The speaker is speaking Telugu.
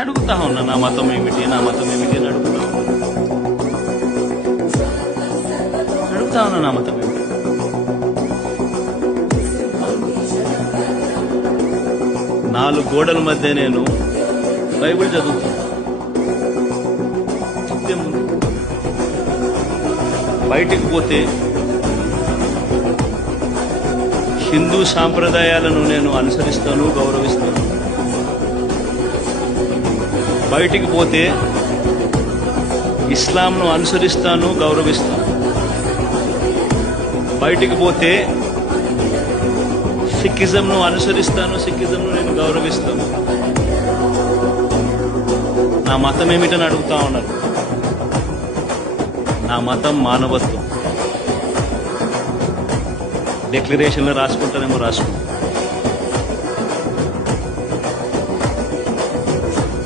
అడుగుతా ఉన్నా నా మతం ఏమిటి నా మతం ఏమిటి అని అడుగుతా ఉన్నా నా మతం ఏమిటి. నాలుగు గోడల మధ్య నేను బైబిల్ చదువుతాను. బయటికి పోతే హిందూ సాంప్రదాయాలను నేను అనుసరిస్తాను, గౌరవిస్తాను. బయటికి పోతే ఇస్లాంను అనుసరిస్తాను, గౌరవిస్తాను. బయటికి పోతే సిక్కిజంను అనుసరిస్తాను, సిక్కిజంను నేను గౌరవిస్తాను. నా మతం ఏమిటని అడుగుతా ఉన్నారు. నా మతం మానవత్వం. డిక్లరేషన్లో రాసుకుంటానేమో రాసుకుంటాను.